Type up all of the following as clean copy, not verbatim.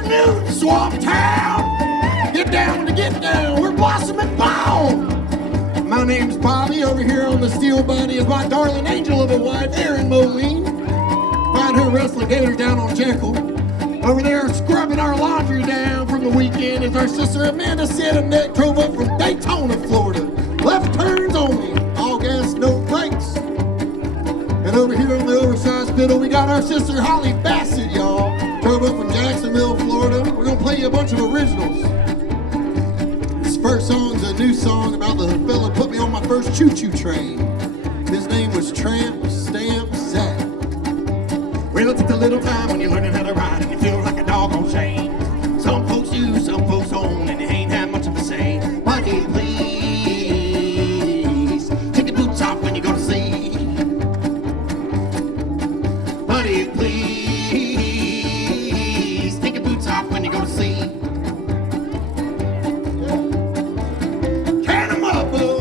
afternoon, Swamptown. Get down to get down. We're Blossomin' Ball. My name's Bobby. Over here on the steel body is my darling angel of a wife, Erin Moline. Find her wrestling gators down on Jekyll. Over there scrubbing our laundry down from the weekend is our sister Amanda Sedinek, drove up from Daytona, Florida. Left turns only, all gas, no brakes. And over here on the oversized fiddle, we got our sister Holly Bassett, y'all. Drove up from Jacksonville, Florida. We're gonna play you a bunch of originals. This first song's a new song about the fella who put me on my first choo-choo train. His name was Tramp Stamp Zach. Well, it takes a little time when you're learning how to ride and you feel like a dog on chain. Some folks do, some folks don't, and you ain't had much of a say. Buddy, please, take your boots off when you go to sea. Buddy, please, take your boots off when you go to sea. Can 'em up, boo.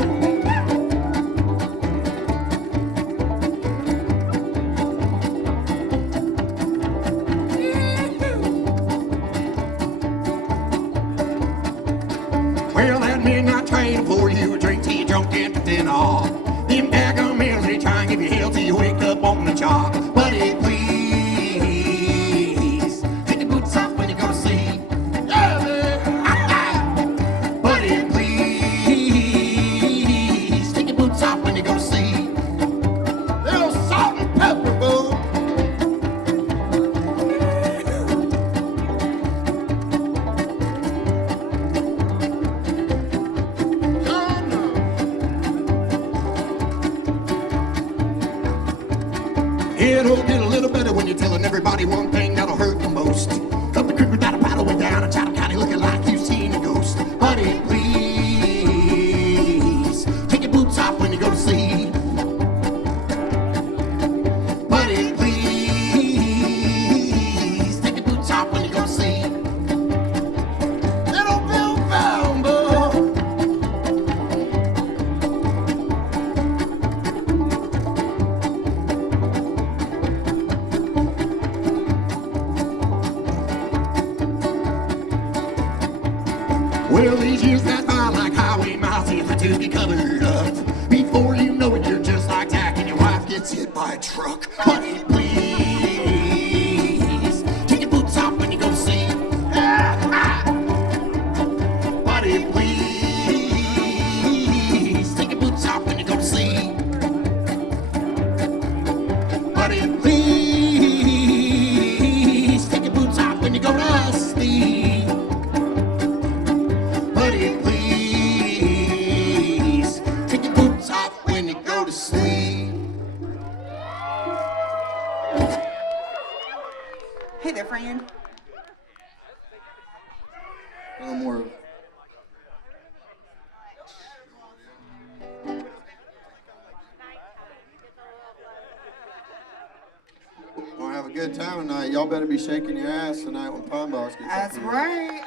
Well, that midnight train for you, a drink till you drunk and then off. Them daggone meals, they try and give you hell till you wake up on the chalk. Buddy, please, take your boots off when you go to sea. Yeah, man. Buddy, please, take your boots off when you go to sea. Little salt and pepper, boo. It'll get a little better when you're telling everybody one thing that'll hurt the most. Up the creek without a paddle, went down a Chatham County looking like you've seen a ghost. Buddy, please, take your boots off when you go to sea. Buddy, please, take your boots off when you go to sea. Little Bill Bambo. Well, these years that by like highway miles, you have to be covered up. Before you know it, you're just like Jack and your wife gets hit by a truck. Buddy, please, take your boots off when you go to sea. Buddy, please, take your boots off when you go to sea. Buddy, please, take your boots off when you go to sleep. Buddy, please, take your boots off when you go to sleep. Hey there, friend. A little more. Gonna have a good time tonight. Y'all better be shaking your ass tonight when Pine Boss gets That's up here. right.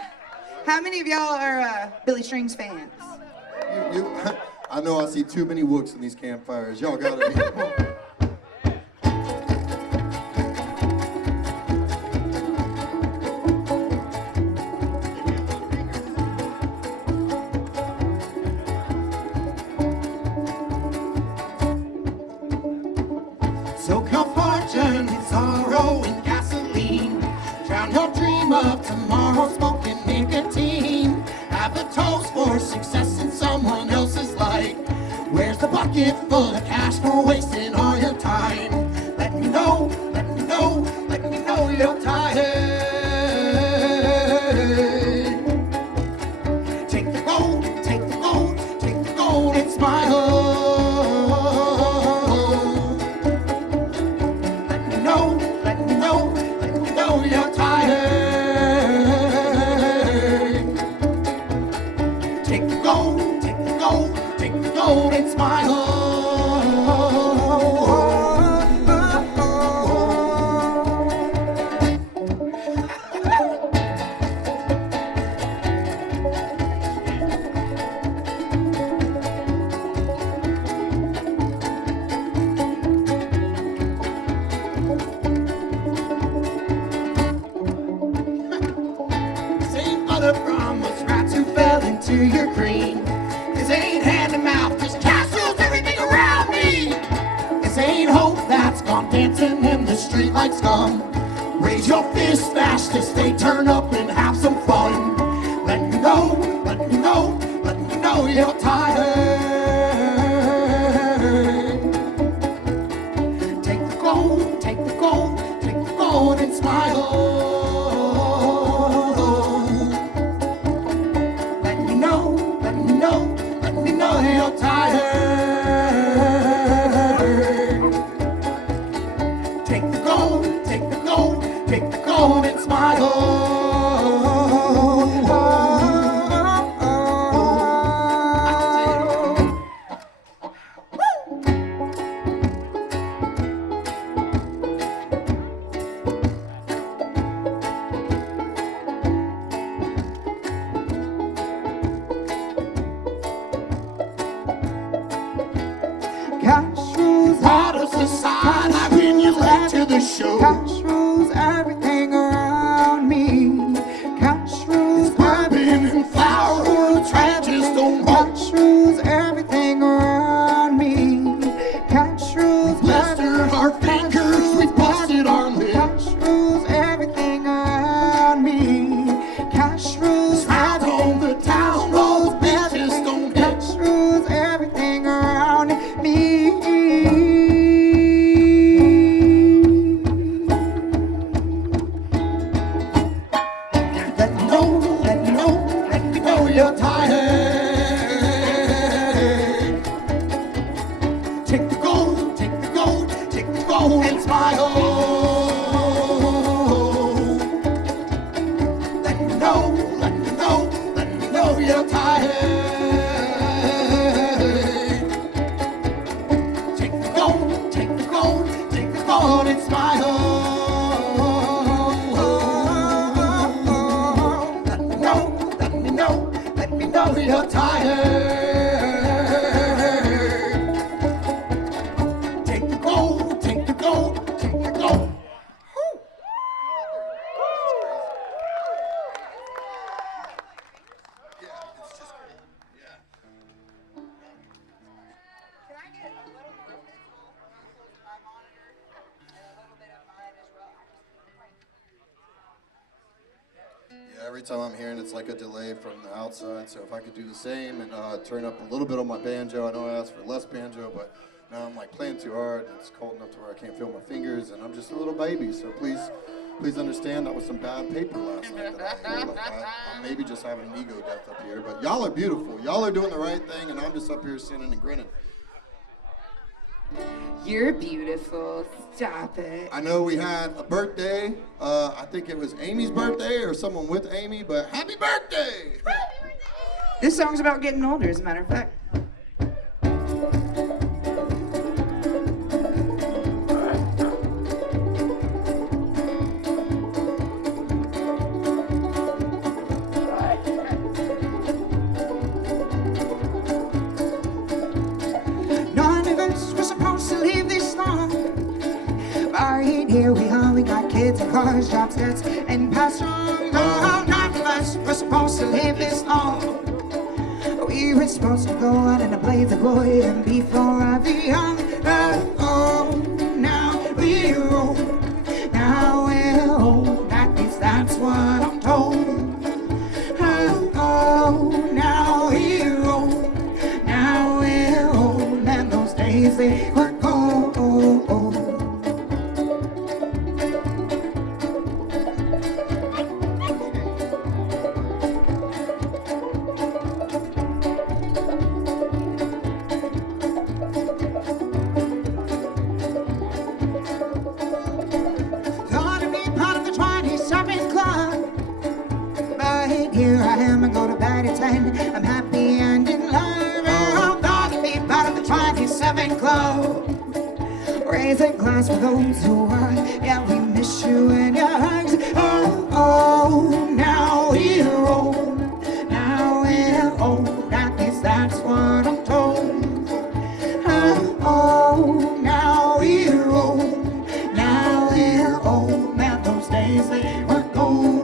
How many of y'all are Billy Strings fans? I know I see too many wooks in these campfires. Y'all gotta be. So come fortune and sorrow and gasoline. Drown your dream of tomorrow smoking nicotine. Have a toast for success in someone else's life. Where's the bucket full of cash for wasting all your time? Let me know, let me know, let me know you're tired. Take the gold, take the gold, take the gold and smile. Let me know, let me know, let me know you're tired. Take the gold, take the gold, take the gold and smile. I'm dancing in the street like scum. Raise your fist fast as they turn up and have some fun. Let me know, let me know, let me know you're tired. Take the gold, take the gold, take the gold and smile. Let me know, let me know, let me know you're tired. Take the gold, take the gold, take the gold and smile. Cash rules, Part of society when you left to the show. cash rules everything around me. Cash rules Bourbon and flour, oil trenches don't hold. Cash rules everything around me. Cash rules Blistered our fingers, we busted our lips. Cash rules everything around me. Cash rules Out on the town, those bitches don't hit. Cash rules everything around me. Let me know, let me know, let me know you're tired. Take the gold, take the gold, take the gold and smile. Let me know, let me know, let me know you're tired. Take the gold, take the gold, take the gold and smile. Let me know, let me know, let me know you're tired. Take the gold, take the gold, take the gold. Can I get a little more visual to my monitor and a little bit of mine as well? Yeah, every time I'm hearing it's like a delay from the outside, so if I could do the same and turn up a little bit on my banjo. I know I asked for less banjo, but now I'm like playing too hard. It's cold enough to where I can't feel my fingers, and I'm just a little baby, so please understand that was some bad paper last night that I hear. Like I'm maybe just having an ego death up here, but y'all are beautiful. Y'all are doing the right thing, and I'm just up here sinning and grinning. You're beautiful. Stop it. I know we had a birthday. I think it was Amy's birthday or someone with Amy, but happy birthday! This song's about getting older, as a matter of fact. None of us were supposed to live this long. Right here we are, we got kids and cars, jobs, debts, and past on. No, none of us were supposed to live this long. We were supposed to go out in a blaze of glory and be forever young. Oh, now we're old. Now we're old. At least that's what I'm told. Oh, now we're old. Now we're old. And those days they were cold. Gonna be part of the 27th club. But here I am, I go to bed at 10. I'm happy and in love. I'm gonna be part of the 27th club. Raise a glass for those who are. Yeah, we miss you and your hugs. Oh, now we're old. Now we're old. At least that's what I'm told. Oh, now we're old. Now we're old. Man, those days they were gold.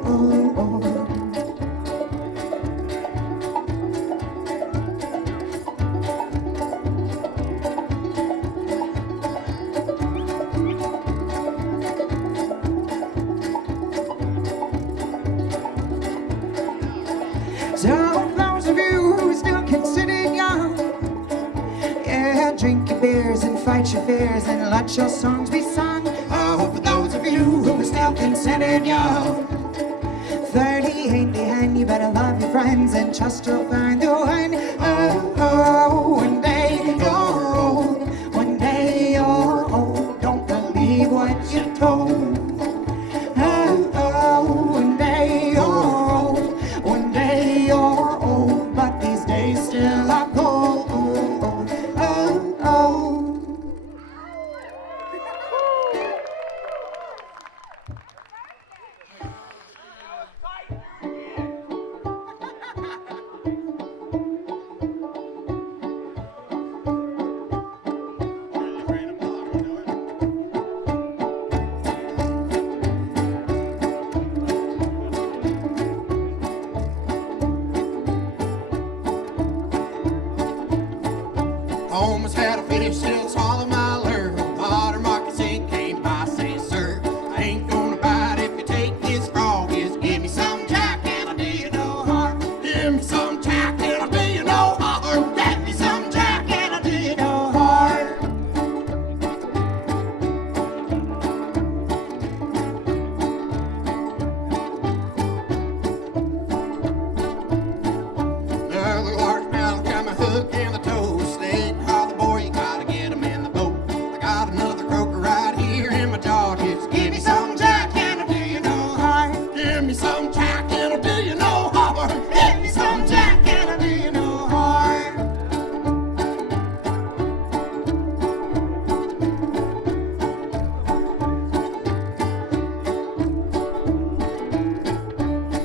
drink your beers and fight your fears and let your songs be sung. Oh, for those of you who are still considered young. 30 ain't behind, you better love your friends and trust you'll find the one. Oh, oh, one day you're old, one day you're old. Don't believe what you're told. Oh, oh, one day you're old, one day you're old, but these days still are cold. Oh, oh, oh. Almost had a fish still swallow my lure. Water moccasin came by, say, sir, I ain't gonna bite if you take this frog. Just give me some jack and I'll do you no harm. Give me some jack and I'll do you no harm. Get me some jack and I'll do you no harm. Another largemouth got my hook in the toe. Snake, holler, boy, you gotta get him in the boat. I got another croaker right here in my jaw. Just give me some jack and I'll do you no harm. Give me some jack and I'll do you no harm. Give me some jack and I'll do you no harm.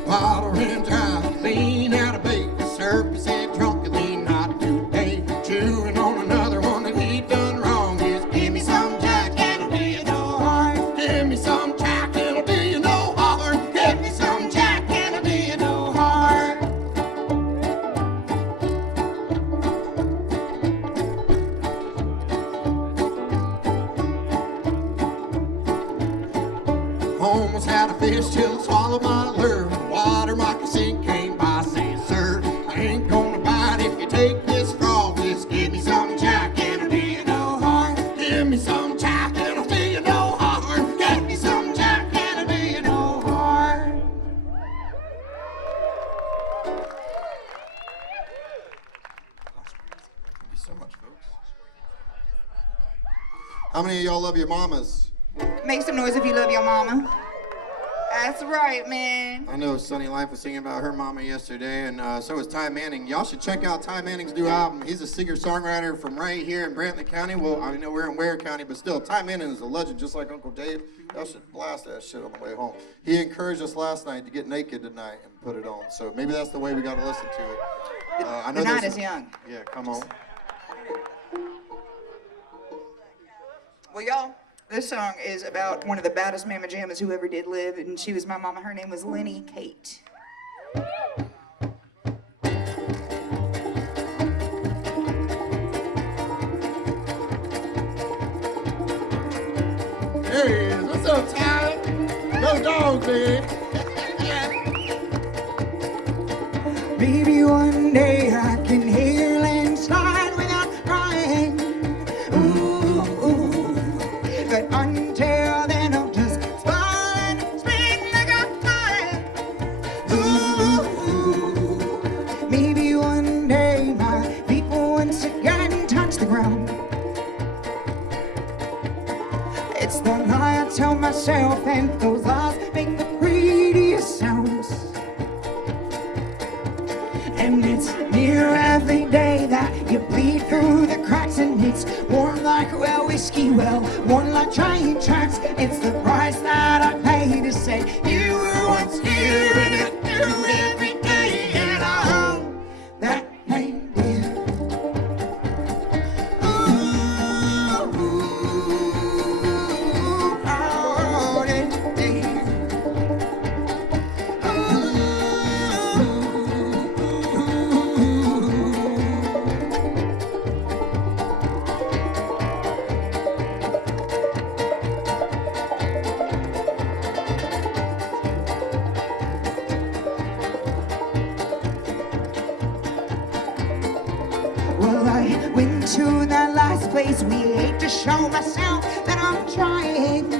Water ran dry, lean out of bait. The serpent said drunkenly, not today. Chewing on another one that he done wrong. Just give me some jack and I'll do you no harm. Give me some jack and I'll do you no harm. Give me some jack and I'll do you no harm. Almost had a fish till it swallowed my lure. Water moccasin came by, saying, sir, I ain't gonna bite if you take this frog. Just give me some jack and I'll do you no harm. Give me some jack and I'll do you no harm. Give me some jack and I'll do you no harm. Thank you so much, folks. How many of y'all love your mamas? Make some noise if you love your mama. That's right, man. I know Sunny Life was singing about her mama yesterday, and so is Ty Manning. Y'all should check out Ty Manning's new album. He's a singer-songwriter from right here in Brantley County. Well, I know we're in Ware County, but still, Ty Manning is a legend, just like Uncle Dave. Y'all should blast that shit on the way home. He encouraged us last night to get naked tonight and put it on, so maybe that's the way we got to listen to it. I know The night there's is young. Yeah, come on. Well, y'all, this song is about one of the baddest mamma jammas who ever did live, and she was my mama. Her name was Lenny Kate. Hey, what's up, Ty? Go dogs, man. Maybe one day I can hear landslide without crying. Ooh, ooh. But until then, I'll just smile and speak like I'm flying. Ooh, maybe one day my feet will once again touch the ground. It's the lie I tell myself, and those lies make the prettiest sounds. And it's near every day that you bleed through the cracks, and it's warm like, well, whiskey, well, warm like train tracks. It's the price that I pay to say you were once here, and I do every day, and I own that name, dear. Ooh, oh, dear. Well, I went to that last ways we hate to show myself that I'm trying.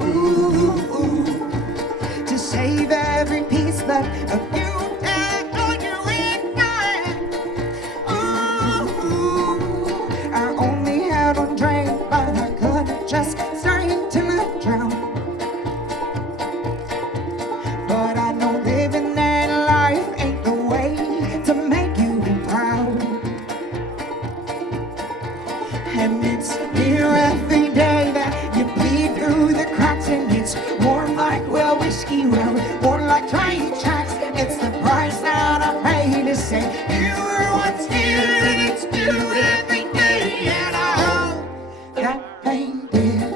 Ooh, ooh, to save every piece left of you and all you ignite. Ooh, I only had one drink, but I couldn't just start till I drown. But I know living that life ain't the way to make you proud. And it's near every day that you bleed through the cracks, and it's warm like, well, whiskey, well, warm like train tracks. It's the price that I pay to say you were once here, and it's new every day, and I hope that pain did.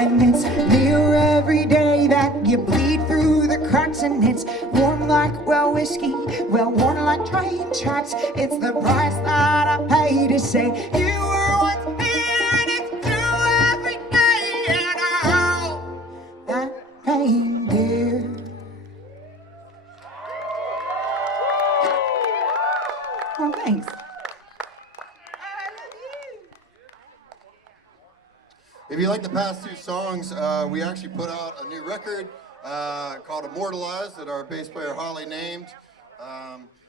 And it's near every day that you bleed through the cracks, and it's warm like, well, whiskey, well, warm like train tracks. It's the price that I pay to say you were once here, and it's true every day, and I hope that pain, dear. Well, thanks. If you like the past two songs, we actually put out a new record called Immortalized that our bass player Holly named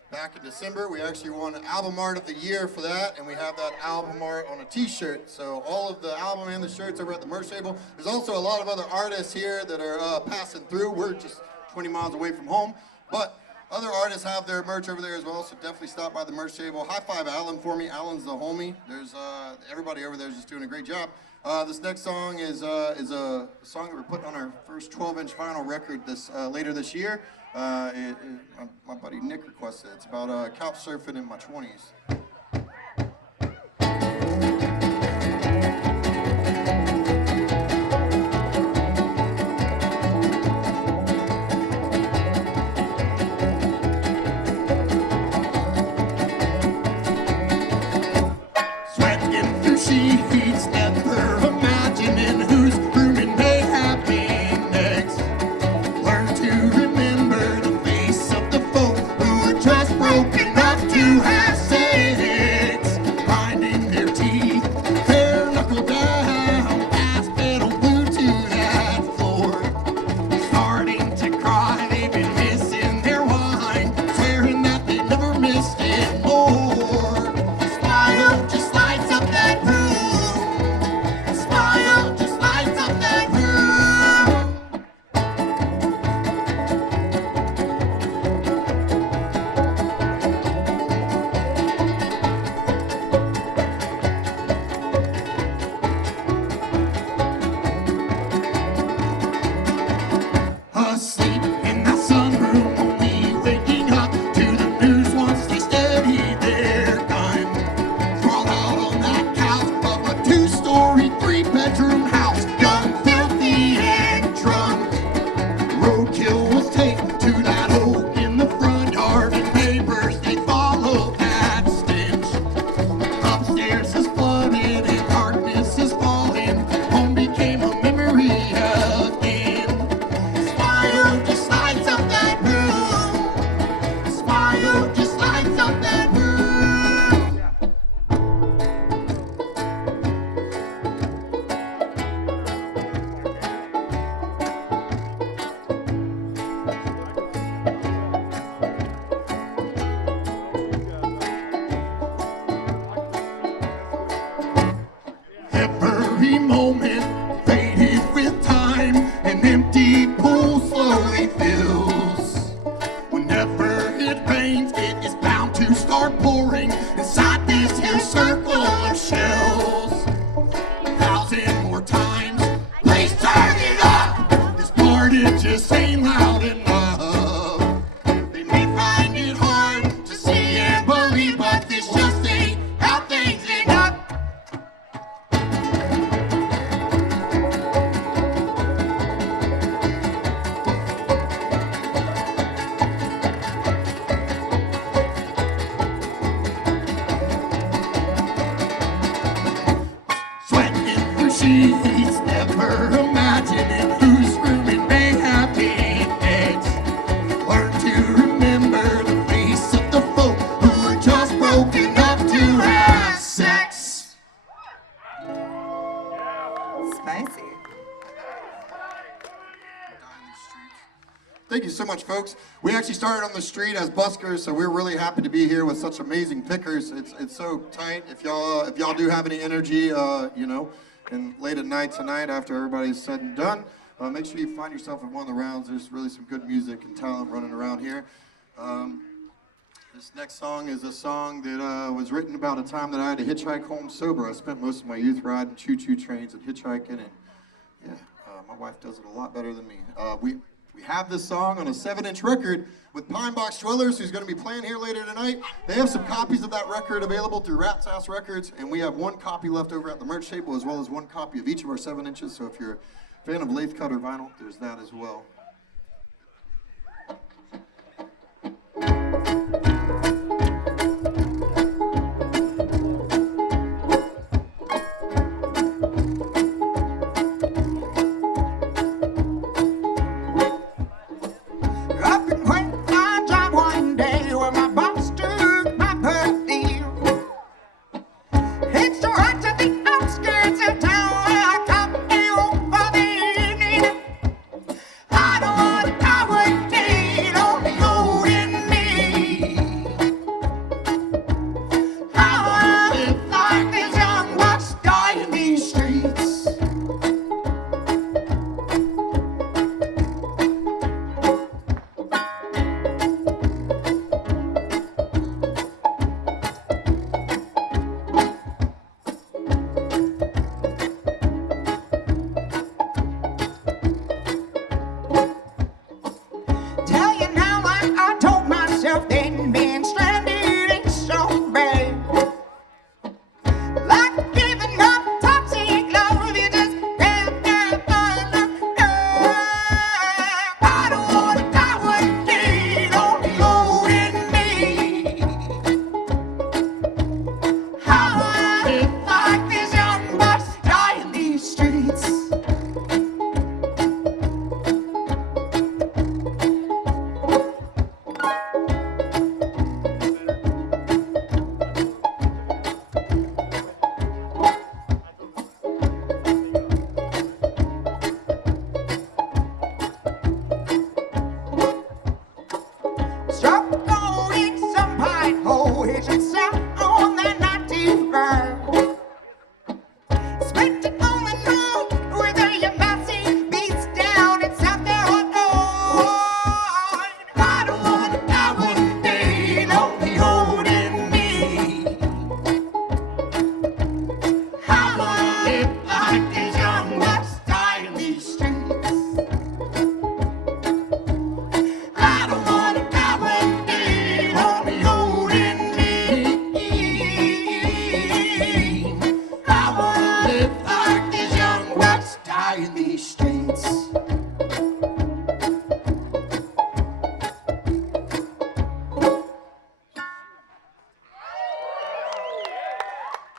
back in December. We actually won Album Art of the Year for that, and we have that album art on a t-shirt. So all of the album and the shirts over at the merch table. There's also a lot of other artists here that are passing through. We're just 20 miles away from home, but other artists have their merch over there as well, so definitely stop by the merch table. High five Alan for me. Alan's the homie. There's everybody over there is just doing a great job. This next song is a song that we're putting on our first 12-inch vinyl record later this year. My buddy Nick requested it. It's about couch surfing in my 20s. Sweating through sheets, never imagining whose rooming may have been next. Learn to remember the face of the folk who are just broken enough to have sex. Grinding their teeth, bare knuckle down, ass pedal glued to that floor. Starting to cry, they've been missing their wine, swearing that they never missed it more. Smile just lights up that room. Smile just lights up that room. Asleep in that sunroom, only waking up to the news once they steady their gun. Sprawled out on that couch of a two-story, three-bedroom house, young, filthy, and drunk. Roadkill was taken to that hole in the front yard, and neighbors, they followed that stench. Upstairs is flooded and darkness is falling. Home became a memory again. Smile just lights up that room. Smile just lights up that room. she's never imagining whose rooming may have been eggs. Learn to remember the face of the folk who are just broken up to have sex. Spicy. Thank you so much, folks. We actually started on the street as buskers, so we're really happy to be here with such amazing pickers. It's so tight. If y'all do have any energy, and late at night tonight after everybody's said and done, make sure you find yourself at one of the rounds. There's really some good music and talent running around here. This next song is a song that was written about a time that I had to hitchhike home sober. I spent most of my youth riding choo-choo trains and hitchhiking, and yeah, my wife does it a lot better than me. We have this song on a 7-inch record with Pine Box Dwellers, who's going to be playing here later tonight. They have some copies of that record available through Rat's Ass Records, and we have one copy left over at the merch table, as well as one copy of each of our 7 inches. So if you're a fan of lathe cut or vinyl, there's that as well.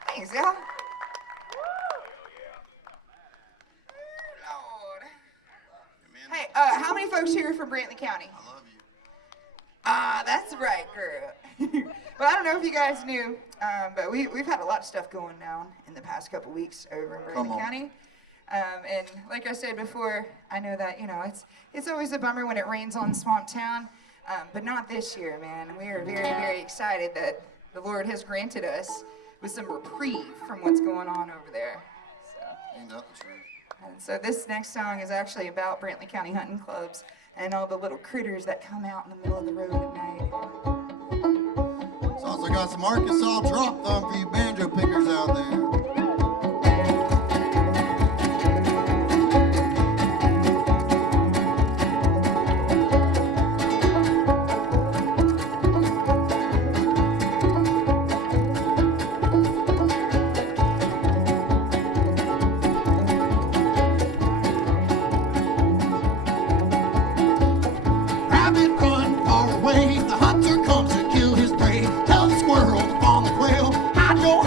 Thanks, y'all. Lord. Hey, how many folks here are from Brantley County? I love you. That's right, girl. Well, I don't know if you guys knew, but we've had a lot of stuff going down in the past couple weeks over in Brantley County. And like I said before, I know that, it's always a bummer when it rains on Swamptown, but not this year, man. We are very, very excited that the Lord has granted us with some reprieve from what's going on over there. So, Ain't that the truth? and so this next song is actually about Brantley County hunting clubs and all the little critters that come out in the middle of the road at night. Sounds like I got some Arkansas drop thumb for you banjo pickers out there. The hunter comes to kill his prey. Tell the squirrel to fawn the quail. Hide your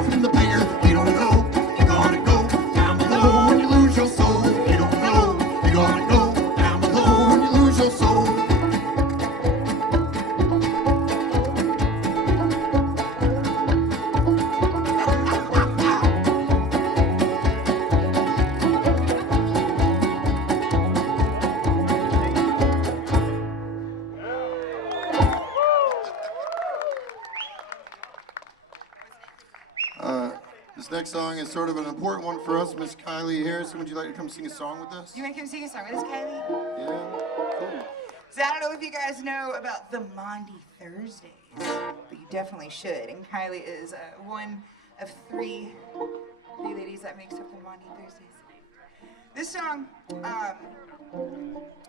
far from the beggar. You don't know you're gonna go down below when you lose your soul. You don't know you're gonna go down below when you lose your soul. This next song is sort of an important one for us. Miss Kylie Harrison, would you like to come sing a song with us? You want to come sing a song with us, Kylie? Yeah, cool. So I don't know if you guys know about the Maundy Thursdays, but you definitely should. And Kylie is one of three ladies that makes up the Maundy Thursdays. This song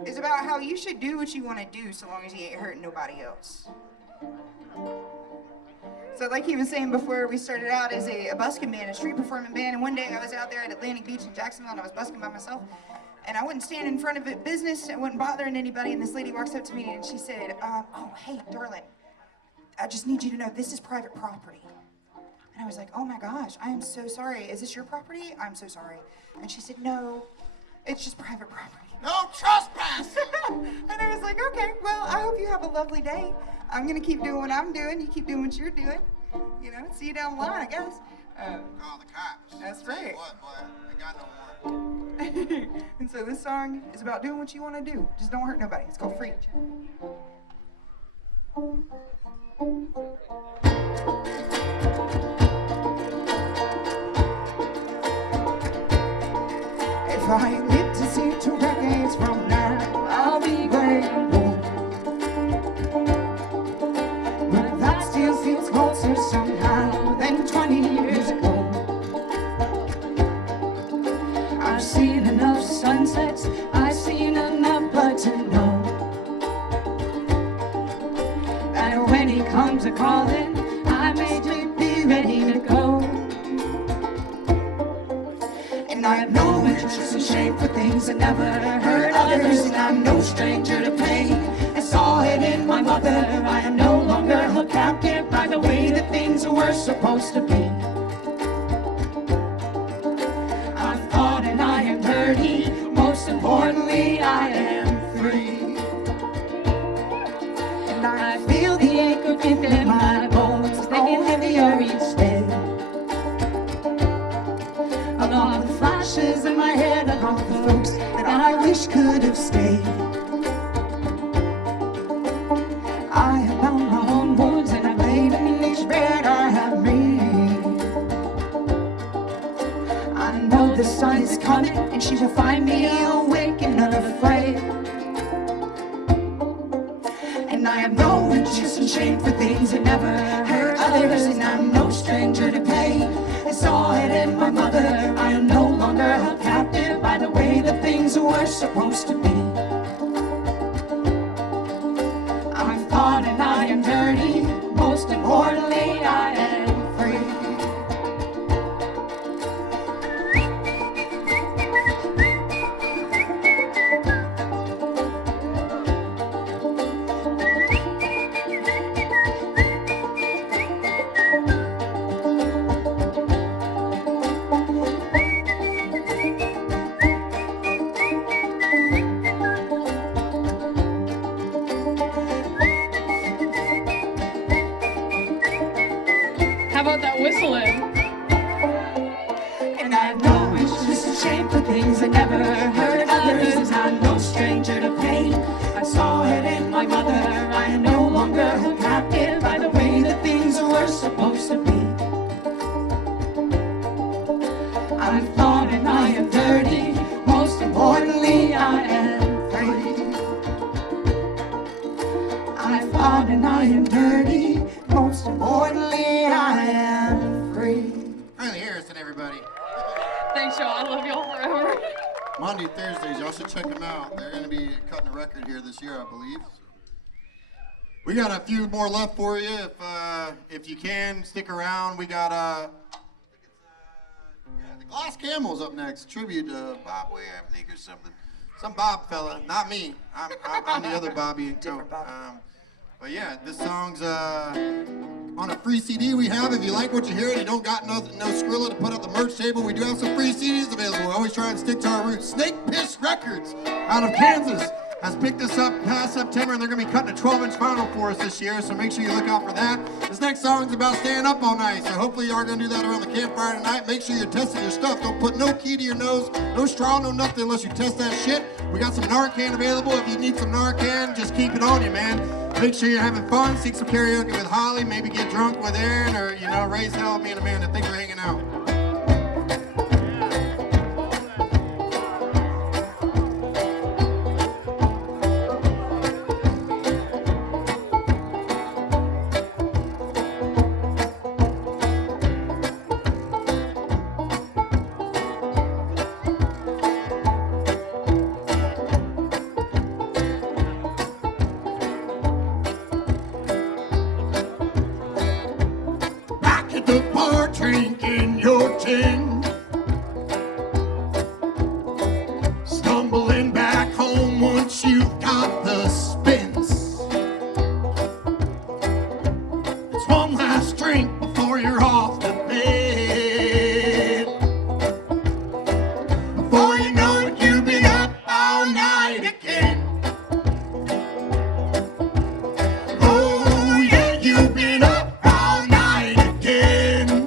is about how you should do what you want to do so long as you ain't hurting nobody else. So like he was saying before we started out as a busking band, a street performing band, and one day I was out there at Atlantic Beach in Jacksonville and I was busking by myself, and I wouldn't stand in front of a business, I wasn't bothering anybody, and this lady walks up to me and she said, oh, hey, darling, I just need you to know this is private property. And I was like, oh my gosh, I am so sorry. Is this your property? I'm so sorry. And she said, no, it's just private property. No trespass! And I was like, okay, well, I hope you have a lovely day. I'm gonna keep doing what I'm doing. You keep doing what you're doing. You know, see you down the line, I guess. Call the cops. That's Tell you right. what, boy, I got no more. And so this song is about doing what you want to do. Just don't hurt nobody. It's called Free. If I live to see 2 decades from now, I'll be grateful. But that still feels closer somehow than 20 years ago. I've seen enough sunsets, I've seen enough blood to know that when he comes a-calling, I may just be ready to go. And I know it's just a shame for things that never hurt others, and I'm no stranger to pain. I saw it in my mother. I am no longer held captive by the way that things were supposed to be. I've thought and I am dirty. Most importantly, I am free. And I feel the ache deep in my bones, getting heavier each day. Of all the flashes in my head, of all the folks that I wish could have stayed. I have found my own wounds and I've laid in each bed I have made. I know the sun is coming and she will find me awake and unafraid. And I have no riches and shame for things that never hurt others, and I'm no stranger to pain. I saw it in my mother. I am no longer held captive by the way that things were supposed to be. I'm thought and I am dirty. Most importantly, I am free. How about that whistling? And I know it's just a shame for things that never hurt others, and I'm no stranger to pain. I saw it in my mother. I am no longer held captive by the way that things were supposed to be. I'm thought and I am dirty. Most importantly, I am free. I'm thought and I am dirty. Most importantly, I am free. Kylie Harrison, everybody. Thanks, y'all. I love y'all forever. Maundy Thursdays, y'all should check them out. They're going to be cutting a record here this year, I believe. We got a few more left for you. If you can, stick around. We got the Glass Camels up next. Tribute to Bob Way, I think, or something. Some Bob fella, not me. I'm the other Bobby and Co. Different Bobby. But yeah, this song's on a free CD we have. If you like what you hear and you don't got no Skrilla to put up the merch table, we do have some free CDs available. We always try and stick to our roots. Snake Piss Records out of Kansas has picked this up past September, and they're going to be cutting a 12-inch vinyl for us this year, so make sure you look out for that. This next song is about staying up all night, so hopefully you are going to do that around the campfire tonight. Make sure you're testing your stuff. Don't put no key to your nose, no straw, no nothing unless you test that shit. We got some Narcan available. If you need some Narcan, just keep it on you, man. Make sure you're having fun. Seek some karaoke with Holly. Maybe get drunk with Aaron, or, you know, raise hell with me and Amanda. Thanks for hanging out. The bar drinking your tin, stumbling back home once you've got the spins. It's one last drink before you're off to bed. Before you know it, you've been up all night again. Oh yeah, you've been up all night again.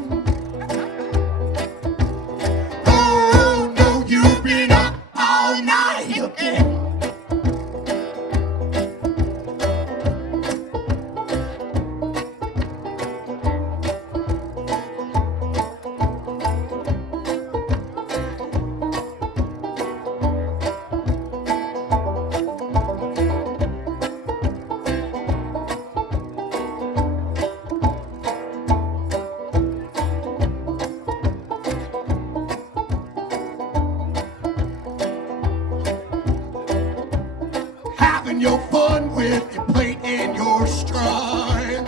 Having your fun with your plate and your stride,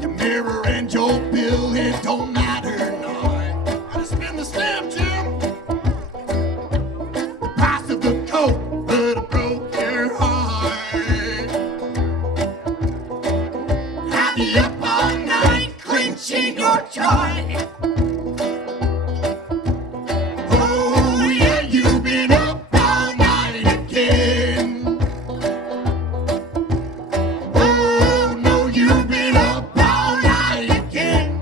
your mirror and your bill, it don't matter none. I just spin the stamp, Jim. The price of the coat, but it broke your heart. Have you up all night, clenching your joint. Oh yeah, you've been up all night again. Oh no, you've been up all night again.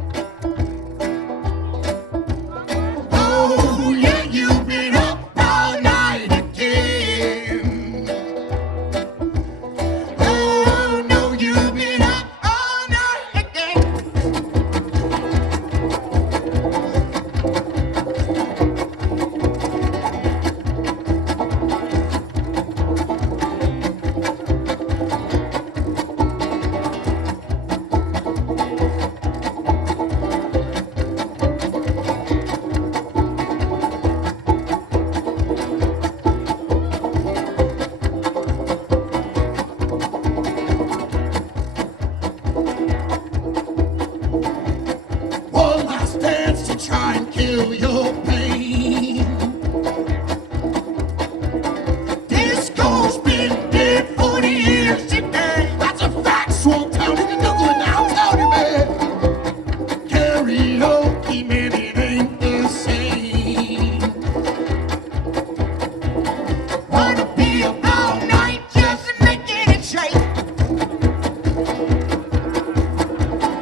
Oh yeah, you've been up all night again. Oh no, you've been up all night again. One last dance to try and kill your pain. Disco's been dead 40 years today. That's a fact, Swamptown. You can Google it now. Tell you, man. Karaoke, man, it ain't the same. Wanna be up all night just making it shake.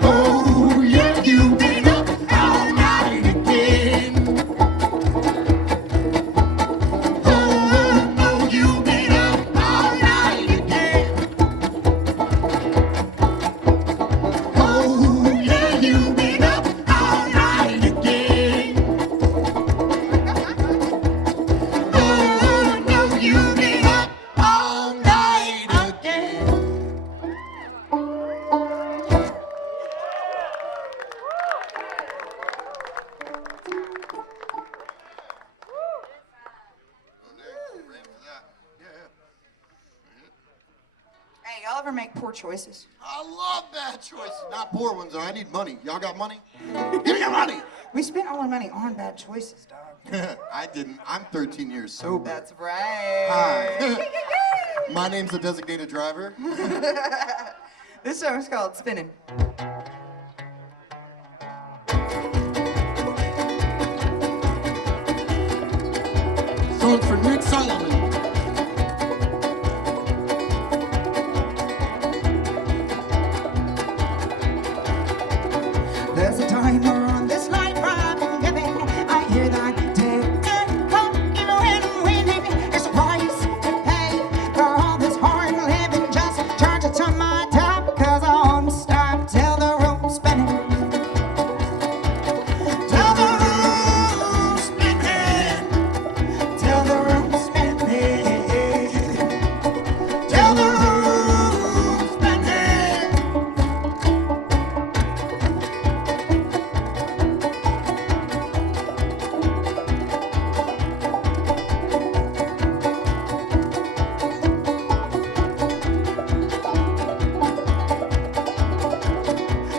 Oh yeah, you've been up all night again. Oh no, you've been up all night again. Oh yeah, you've been up all night again. Oh no, you've been up all night again. Hey, y'all ever make poor choices? I love bad choices. Not poor ones, though. I need money. Y'all got money? Give me your money! We spent all our money on bad choices, dog. I didn't. I'm 13 years sober. That's right. Hi. My name's the designated driver. This song's called Spinning. Song for Nick Solomon. There's a timer on this life I've been giving. I hear that tick tock, even when I'm winning. It's a price to pay for all this hard living. Just charge it to my top, 'cause I won't stop till the room's spinning. Till the room's spinning. Till the room's spinning. Till the room's spinning.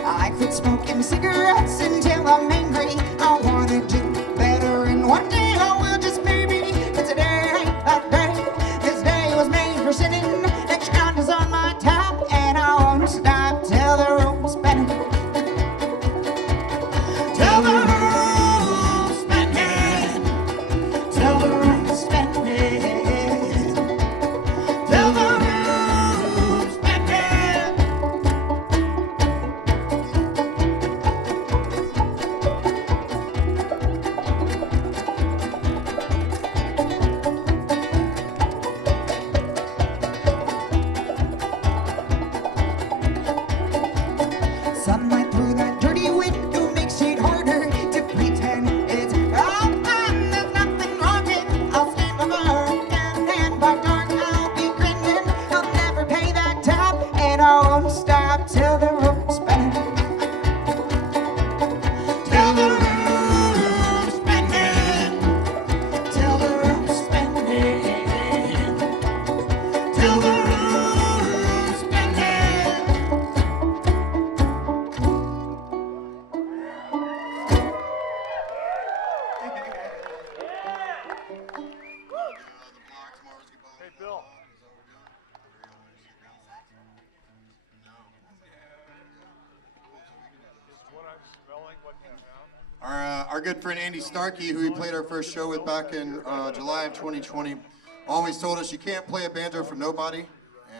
I quit smoking cigarettes until I'm angry. I wanna do better, and one day I will, just maybe. But today ain't that day. This day was made for sinning. Next round is on my top, and I won't stop till the room's spinning. Till the room's spinning. Till the room's spinning. Till the room's spinning. Sunlight through that dirty window makes it harder to pretend it's all fine. There's nothing wrong with it. I'll stand alone, and by dark I'll be grinning. I'll never pay that tab, and I won't stop till the room's spinning. Till the room's spinning. Till the room's spinning. Till the room's spinning. Hey, Bill. Is what I'm smelling what you have? Our good friend Andy Starkey, who we played our first show with back in July of 2020, always told us you can't play a banjo for nobody,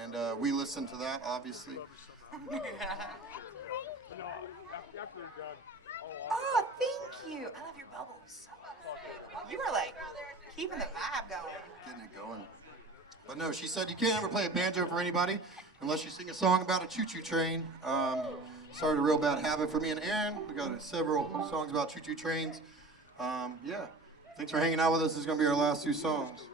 and we listened to that, obviously. No, after you're done. Oh, thank you. I love your bubbles. You were like keeping the vibe going. Getting it going. But no, she said you can't ever play a banjo for anybody unless you sing a song about a choo-choo train. Started a real bad habit for me and Aaron. We got several songs about choo-choo trains. Yeah. Thanks for hanging out with us. This is going to be our last two songs.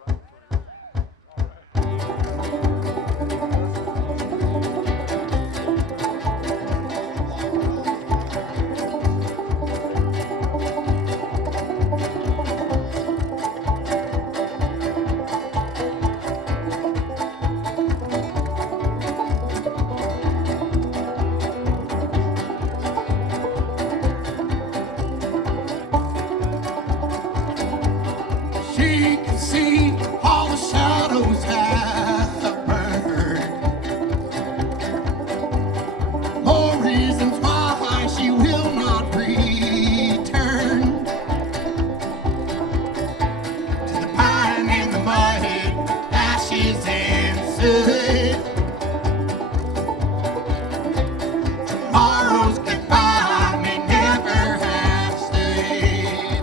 She can see all the shadows have burned. More reasons why she will not return to the pine and the mud, ashes and soot. Tomorrow's goodbye may never have stayed.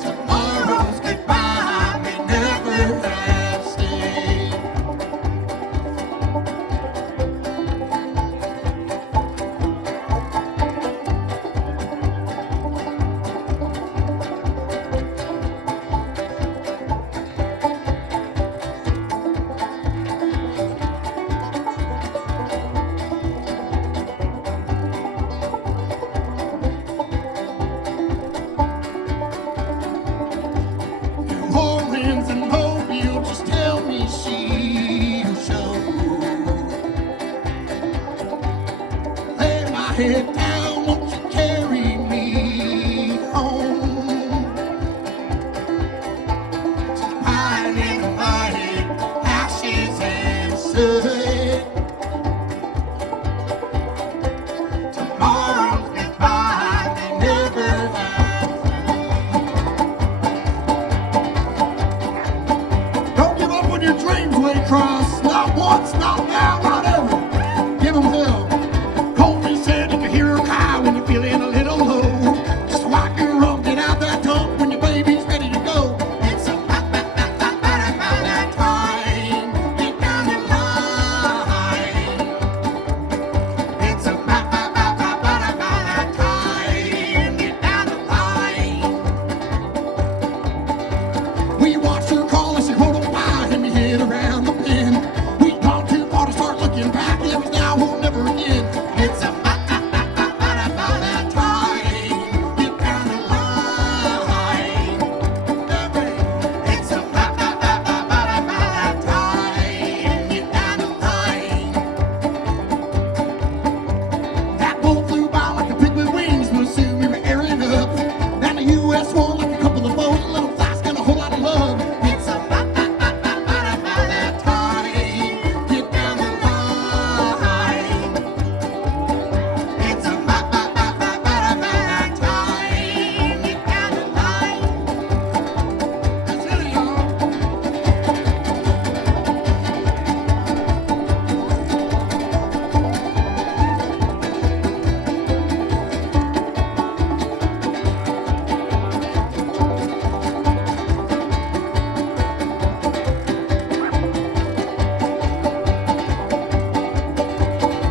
Tomorrow's goodbye my head down, won't you carry me home? Just pining in muddy ashes and soot. Tomorrow's goodbye, they never have. Don't give up on your dreams, Waycross. Not once, not now, not ever. Give them hell. Colby said you can hear her cry when you're feeling a little low. Just wipe your rum, get out that dump when your baby's ready to go. It's about that time. Get down the line. It's about that time. Get down the line. We watched her call us and hold on by and we hit around the bend. We gone too far to start looking back. It was now or never again. It's about that time. Get down the line. It's about that time. Get down the line. That bull flew by like a pig with wings, but soon we were airing up. And the U.S. won like a couple of boats, a little flask and a whole lot of love. It's about that time. Get down the line. It's about that time. Get down the line. That's it, y'all.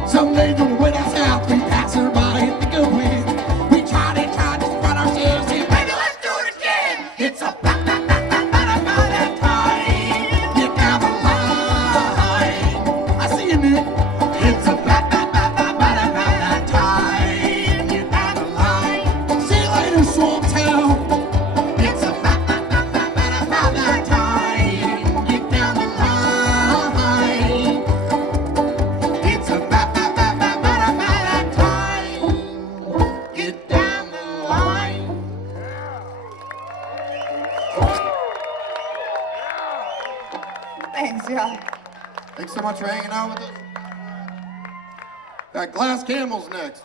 Some days on the way down south, we pass her by in the good wind. We tried just to find ourselves, and baby, let's do it again. It's about that time. Get down the line. I see you, Nick. It's about that time. Get down the line. See you later, Swamptown. It's about that time. Get down the line. It's about that time. Get down the line. Thanks, y'all. Thanks so much for hanging out with us. Got Glass Camels next.